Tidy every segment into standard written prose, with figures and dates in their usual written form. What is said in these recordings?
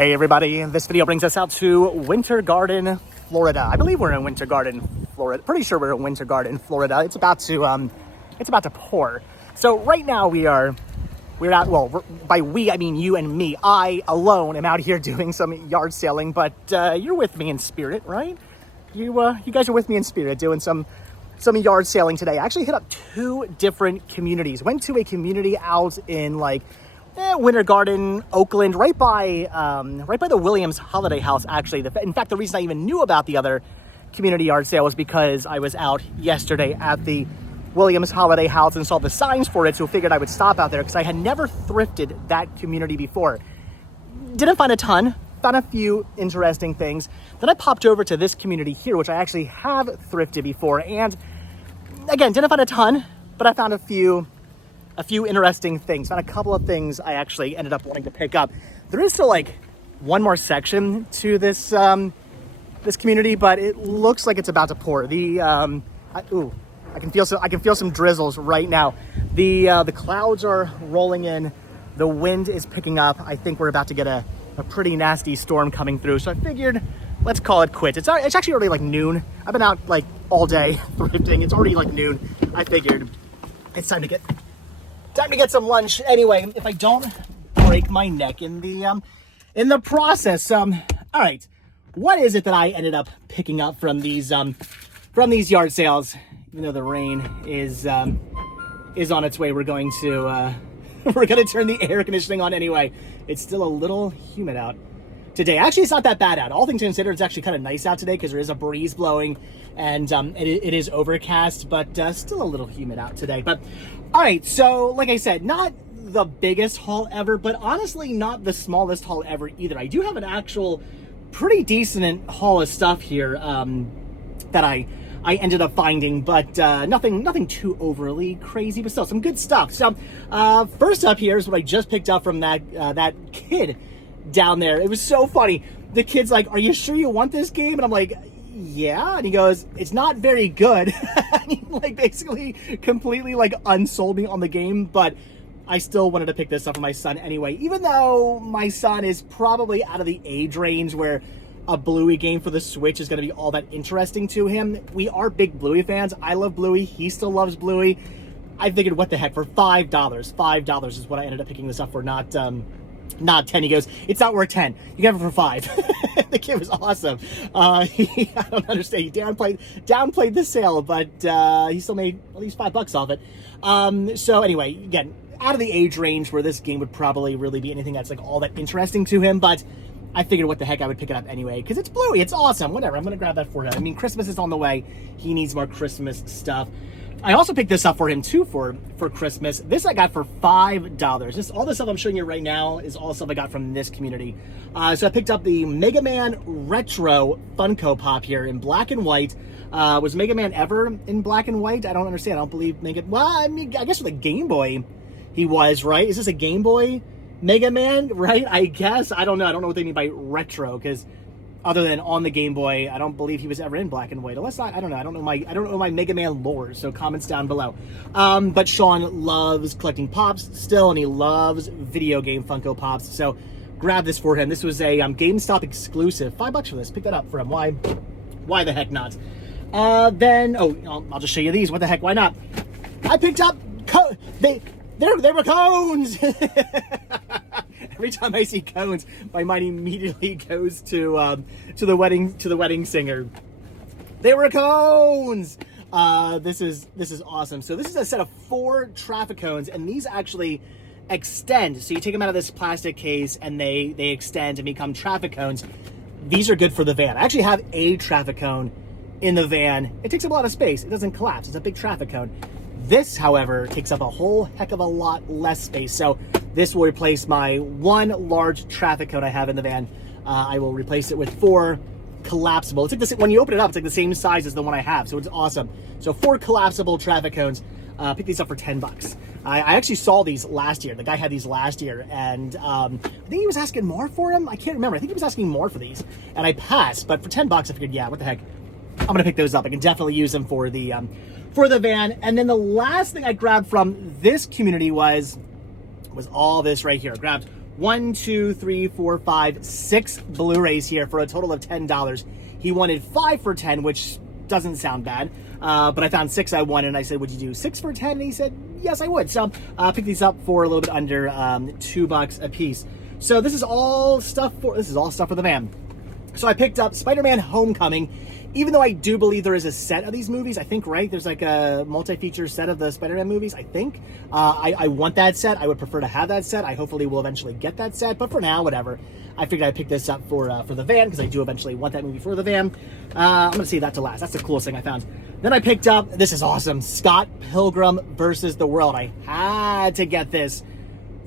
Hey everybody, this video brings us out to Winter Garden, Florida. I believe we're in Winter Garden, Florida. Pretty sure we're in Winter Garden, Florida. It's about to pour. So right now we're out, well, by we I mean you and me. I alone am out here doing some yard selling, but you're with me in spirit, right? You guys are with me in spirit doing some yard selling today. I actually hit up two different communities. Went to a community out in Winter Garden, Oakland, right by the Williams Holiday House, actually. In fact, the reason I even knew about the other community yard sale was because I was out yesterday at the Williams Holiday House and saw the signs for it, so figured I would stop out there because I had never thrifted that community before. Didn't find a ton, found a few interesting things. Then I popped over to this community here, which I actually have thrifted before, and again, didn't find a ton, but I found a few interesting things. Found a couple of things I actually ended up wanting to pick up. There is still one more section to this this community, but it looks like it's about to pour. I can feel some drizzles right now. The clouds are rolling in. The wind is picking up. I think we're about to get a pretty nasty storm coming through. So I figured let's call it quits. It's actually already noon. I've been out all day thrifting. It's already noon. I figured it's time to get some lunch. Anyway, if I don't break my neck in the process. All right, what is it that I ended up picking up from these yard sales? Even though the rain is on its way, we're going to turn the air conditioning on anyway. It's still a little humid out today. Actually, it's not that bad out. All things considered, it's actually kind of nice out today because there is a breeze blowing and it is overcast, but still a little humid out today. But all right, so like I said, not the biggest haul ever, but honestly not the smallest haul ever either. I do have an actual pretty decent haul of stuff here that I ended up finding, but nothing too overly crazy, but still some good stuff. So first up here is what I just picked up from that kid down there. It was so funny. The kid's like, "Are you sure you want this game?" And I'm like, "Yeah." And he goes, "It's not very good." And he basically completely unsold me on the game, but I still wanted to pick this up for my son anyway, even though my son is probably out of the age range where a Bluey game for the Switch is going to be all that interesting to him. We are big Bluey fans. I love Bluey. He still loves Bluey. I figured, what the heck, for $5. $5 is what I ended up picking this up for, not 10. He goes, "It's not worth 10. You can have it for 5. The kid was awesome. I don't understand. He downplayed the sale, but he still made at least $5 off it. So anyway, again, out of the age range where this game would probably really be anything that's all that interesting to him, but I figured what the heck, I would pick it up anyway because it's Bluey. It's awesome. Whatever. I'm going to grab that for him. I mean, Christmas is on the way. He needs more Christmas stuff. I also picked this up for him too for Christmas. This I got for $5. All the stuff I'm showing you right now is all the stuff I got from this community. So I picked up the Mega Man Retro Funko Pop here in black and white. Was Mega Man ever in black and white? I don't understand. I don't believe well, I mean, I guess with a Game Boy he was, right? Is this a Game Boy Mega Man, right? I guess. I don't know. I don't know what they mean by retro, because other than on the Game Boy, I don't believe he was ever in black and white. Unless I don't know. I don't know my Mega Man lore, so comments down below. But Sean loves collecting Pops still, and he loves video game Funko Pops. So grab this for him. This was a GameStop exclusive. $5 for this. Pick that up for him. Why the heck not? Then I'll just show you these. What the heck? Why not? I picked up There were cones. Every time I see cones, my mind immediately goes to the wedding singer. There were cones. This is awesome. So this is a set of 4 traffic cones, and these actually extend. So you take them out of this plastic case, and they extend and become traffic cones. These are good for the van. I actually have a traffic cone in the van. It takes up a lot of space. It doesn't collapse. It's a big traffic cone. This, however, takes up a whole heck of a lot less space. So this will replace my 1 large traffic cone I have in the van. I will replace it with 4 collapsible. It's this, when you open it up, it's the same size as the one I have. So it's awesome. So 4 collapsible traffic cones. Pick these up for $10. I actually saw these last year. The guy had these last year, and I think he was asking more for them. I can't remember. I think he was asking more for these, and I passed. But for $10, I figured, yeah, what the heck? I'm gonna pick those up. I can definitely use them for the van. And then the last thing I grabbed from this community was all this right here. I grabbed 1, 2, 3, 4, 5, 6 Blu-rays here for a total of $10. He wanted 5 for 10, which doesn't sound bad. But I found 6 I wanted, and I said, would you do 6 for 10? And he said, yes, I would. So I picked these up for a little bit under $2 a piece. So this is all stuff for the van. So I picked up Spider-Man Homecoming. Even though I do believe there is a set of these movies, I think, right? There's like a multi-feature set of the Spider-Man movies, I think. I want that set. I would prefer to have that set. I hopefully will eventually get that set. But for now, whatever. I figured I'd pick this up for the van because I do eventually want that movie for the van. I'm going to save that to last. That's the coolest thing I found. Then I picked up, this is awesome, Scott Pilgrim versus the World. I had to get this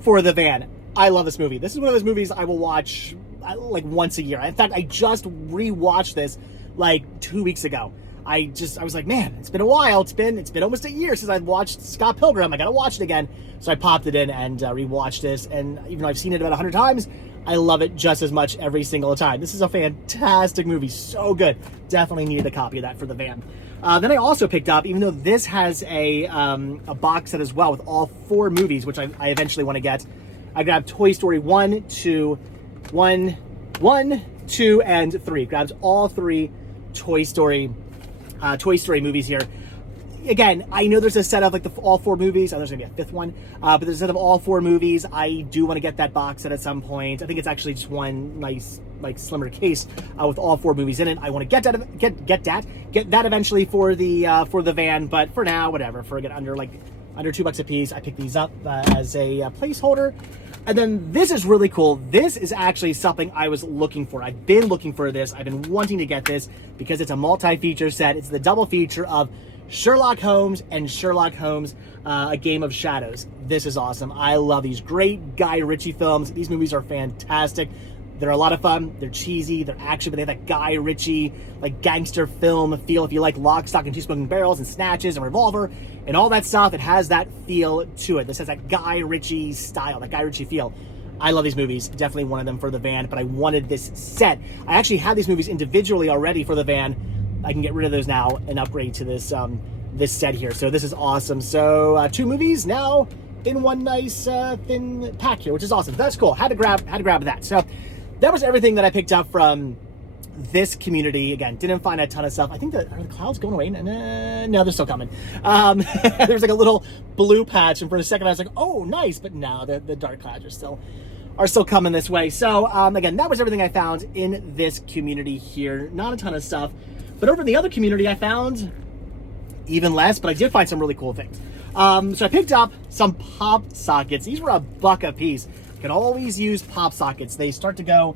for the van. I love this movie. This is one of those movies I will watch like once a year. In fact, I just rewatched this like 2 weeks ago. I was like, man, it's been a while. It's been almost a year since I've watched Scott Pilgrim. I gotta watch it again. So I popped it in and rewatched this. And even though I've seen it about 100 times, I love it just as much every single time. This is a fantastic movie. So good. Definitely needed a copy of that for the van. Then I also picked up, even though this has a box set as well with all 4 movies, which I eventually want to get, I grabbed Toy Story 1, 2, and 3. Grabbed all 3 Toy Story movies here. Again, I know there's a set of like all 4 movies. Oh, there's gonna be a 5th one, but there's a set of all 4 movies. I do want to get that box set at some point. I think it's actually just one nice, like, slimmer case with all 4 movies in it. I want to get that eventually for the van. But for now, whatever. For again under $2 a piece, I picked these up as a placeholder. And then this is really cool. This is actually something I was looking for. I've been looking for this. I've been wanting to get this because it's a multi-feature set. It's the double feature of Sherlock Holmes and Sherlock Holmes, A Game of Shadows. This is awesome. I love these great Guy Ritchie films. These movies are fantastic. They're a lot of fun. They're cheesy. They're action, but they have that Guy Ritchie, like, gangster film feel. If you like Lock, Stock, and Two Smoking Barrels and Snatches and Revolver and all that stuff, it has that feel to it. This has that Guy Ritchie style, that Guy Ritchie feel. I love these movies. Definitely wanted them for the van, but I wanted this set. I actually had these movies individually already for the van. I can get rid of those now and upgrade to this this set here. So this is awesome. So 2 movies now in one nice thin pack here, which is awesome. That's cool. Had to grab that. So that was everything that I picked up from this community. Again, didn't find a ton of stuff. I think are the clouds going away? No, they're still coming. There's like a little blue patch, and for a second I was like, oh, nice, but no, the dark clouds are still coming this way. So again, that was everything I found in this community here. Not a ton of stuff, but over in the other community I found even less, but I did find some really cool things. So I picked up some pop sockets. These were $1 a piece. You can always use pop sockets. They start to go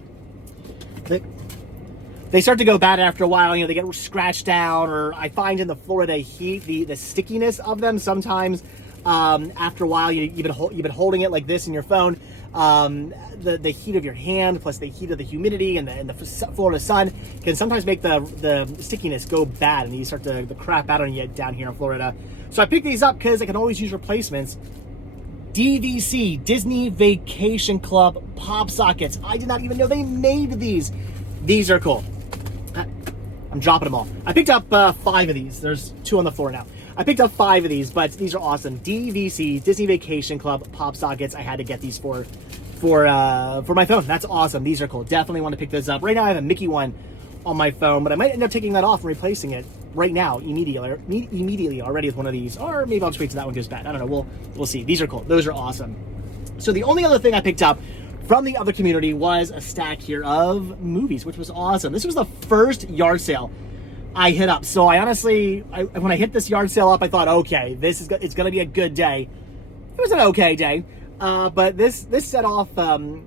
bad after a while. You know, they get scratched down, or I find in the Florida heat, the stickiness of them sometimes, after a while, you've been holding it like this in your phone. The heat of your hand plus the heat of the humidity and the Florida sun can sometimes make the stickiness go bad, and you start to crap out on you down here in Florida. So I picked these up because I can always use replacements. DVC, Disney Vacation Club pop sockets. I did not even know they made these. These are cool. I'm dropping them all. I picked up 5 of these. There's 2 on the floor now. I picked up 5 of these, but these are awesome. DVC, Disney Vacation Club pop sockets. I had to get these for my phone. That's awesome. These are cool. Definitely want to pick those up. Right now I have a Mickey one on my phone, but I might end up taking that off and replacing it right now, immediately already with one of these, or maybe I'll just wait till that one goes bad. I don't know. We'll see. These are cool. Those are awesome. So the only other thing I picked up from the other community was a stack here of movies, which was awesome. This was the first yard sale I hit up. So I honestly, when I hit this yard sale up, I thought, okay, it's going to be a good day. It was an okay day. But this set off,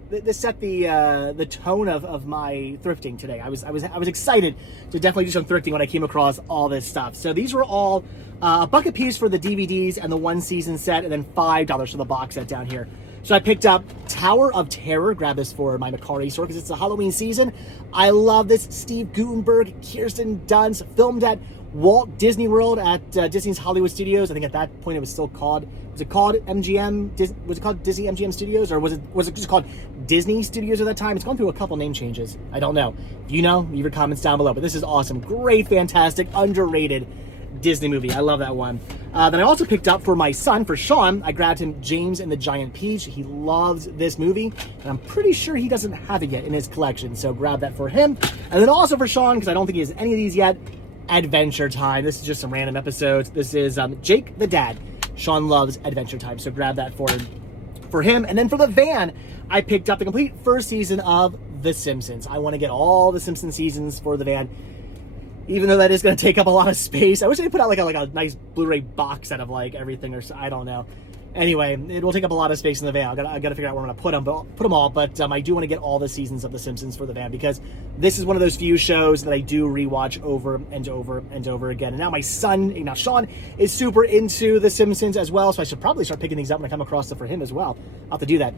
this set the tone of my thrifting today. I was excited to definitely do some thrifting when I came across all this stuff. So these were all $1 a piece for the DVDs and the 1 season set, and then $5 for the box set down here. So I picked up Tower of Terror. Grab this for my Mercari store because it's the Halloween season. I love this. Steve Guttenberg, Kirsten Dunst, filmed at Walt Disney World at Disney's Hollywood Studios. I think at that point it was still called, was it called MGM? Was it called Disney MGM Studios, or was it just called Disney Studios at that time? It's gone through a couple name changes. I don't know. If you know, leave your comments down below. But this is awesome. Great, fantastic, underrated Disney movie. I love that one. Then I also picked up for my son, for Sean, I grabbed him James and the Giant Peach. He loves this movie, and I'm pretty sure he doesn't have it yet in his collection, so grab that for him. And then also for Sean, because I don't think he has any of these yet, Adventure Time. This is just some random episodes. This is Jake the Dad. Sean loves Adventure Time, so grab that for him. And then for the van, I picked up the complete first season of The Simpsons. I want to get all the Simpsons seasons for the van, even though that is going to take up a lot of space. I wish they put out like a nice Blu-ray box set of like everything, or I don't know. Anyway, it will take up a lot of space in the van. I got to figure out where I'm going to put them all. But I do want to get all the seasons of The Simpsons for the van, because this is one of those few shows that I do rewatch over and over and over again. And now my son, Sean, is super into The Simpsons as well, so I should probably start picking these up when I come across them for him as well. I'll have to do that.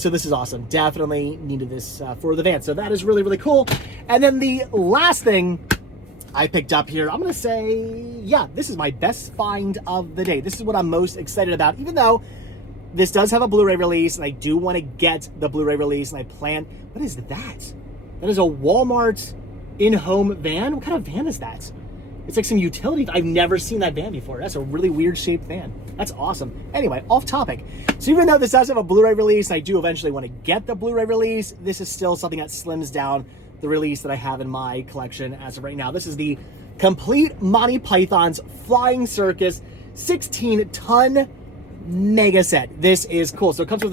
So this is awesome. Definitely needed this for the van. So that is really, really cool. And then the last thing I picked up here, I'm going to say, yeah, this is my best find of the day. This is what I'm most excited about, even though this does have a Blu-ray release, and I do want to get the Blu-ray release, and I plan... What is that? That is a Walmart in-home van? What kind of van is that? It's like some utility... I've never seen that van before. That's a really weird-shaped van. That's awesome. Anyway, off topic. So even though this does have a Blu-ray release, and I do eventually want to get the Blu-ray release, this is still something that slims down the release that I have in my collection as of right now. This is the complete Monty Python's Flying Circus 16-ton mega set. This is cool. So it comes with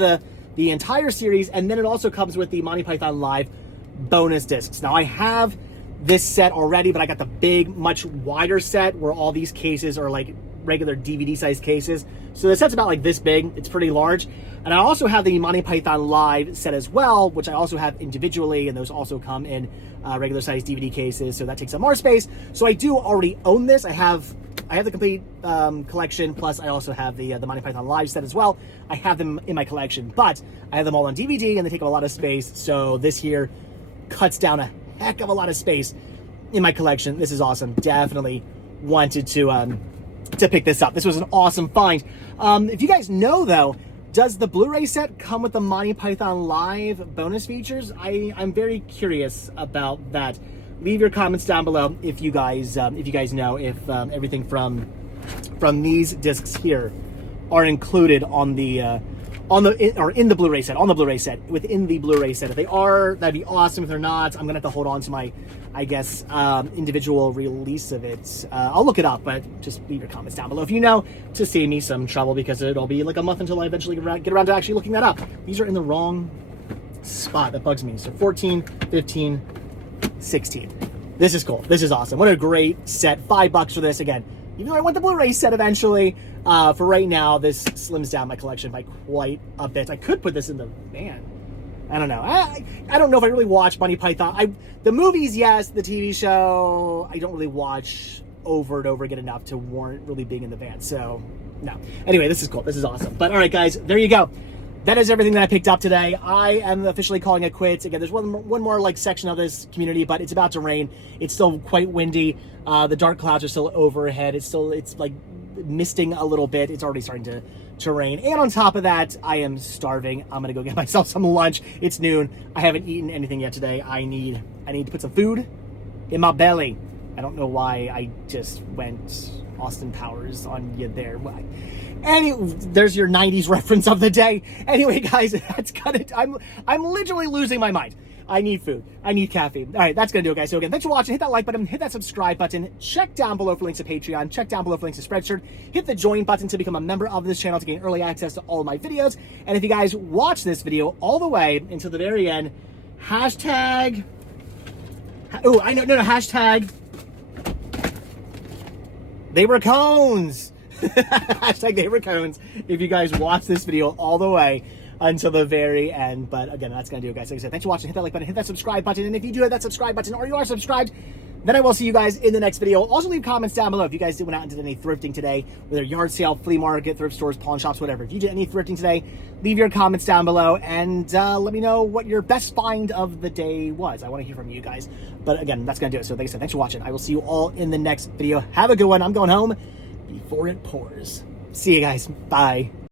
the entire series, and then it also comes with the Monty Python Live bonus discs. Now I have this set already, but I got the big, much wider set where all these cases are like regular DVD size cases. So the set's about like this big. It's pretty large. And I also have the Monty Python Live set as well, which I also have individually, and those also come in regular size DVD cases, so that takes up more space. So I do already own this. I have the complete collection, plus I also have the Monty Python Live set as well. I have them in my collection, but I have them all on DVD, and they take up a lot of space, so this here cuts down a heck of a lot of space in my collection. This is awesome. Definitely wanted to pick this up. This was an awesome find. If you guys know, though, does the Blu-ray set come with the Monty Python Live bonus features? I'm very curious about that. Leave your comments down below if you guys know if everything from these discs here are included on the in the Blu-ray set, within the Blu-ray set. If they are, that'd be awesome. If they're not, I'm gonna have to hold on to my, I guess, individual release of it. I'll look it up, but just leave your comments down below if you know, to save me some trouble, because it'll be like a month until I eventually get around to actually looking that up. These are in the wrong spot. That bugs me. So 14, 15, 16. This is cool. This is awesome. What a great set. $5 for this. Again, even though I want the Blu-ray set eventually, for right now, this slims down my collection by quite a bit. I could put this in the van. I don't know. I don't know if I really watch Monty Python. The movies, yes. The TV show, I don't really watch over and over again enough to warrant really being in the van. So, no. Anyway, this is cool. This is awesome. But all right, guys, there you go. That is everything that I picked up today. I am officially calling it quits. Again, there's one more like section of this community, but it's about to rain. It's still quite windy. The dark clouds are still overhead. It's like misting a little bit. It's already starting to rain. And on top of that, I am starving. I'm gonna go get myself some lunch. It's noon. I haven't eaten anything yet today. I need to put some food in my belly. I don't know why I just went Austin Powers on you there. There's your 90s reference of the day. Anyway, guys, that's gonna. I'm literally losing my mind. I need food. I need caffeine. All right, that's going to do it, guys. So again, thanks for watching. Hit that like button. Hit that subscribe button. Check down below for links to Patreon. Check down below for links to Spreadshirt. Hit the join button to become a member of this channel to gain early access to all of my videos. And if you guys watch this video all the way until the very end, hashtag... Oh, I know. No, hashtag... They were cones. Hashtag they were cones. If you guys watch this video all the way until the very end. But again, that's going to do it, guys. Like I said, thanks for watching. Hit that like button, hit that subscribe button. And if you do hit that subscribe button or you are subscribed, then I will see you guys in the next video. Also leave comments down below if you guys went out and did any thrifting today, whether yard sale, flea market, thrift stores, pawn shops, whatever. If you did any thrifting today, leave your comments down below and let me know what your best find of the day was. I want to hear from you guys. But again, that's going to do it. So like I said, thanks for watching. I will see you all in the next video. Have a good one. I'm going home before it pours. See you guys. Bye.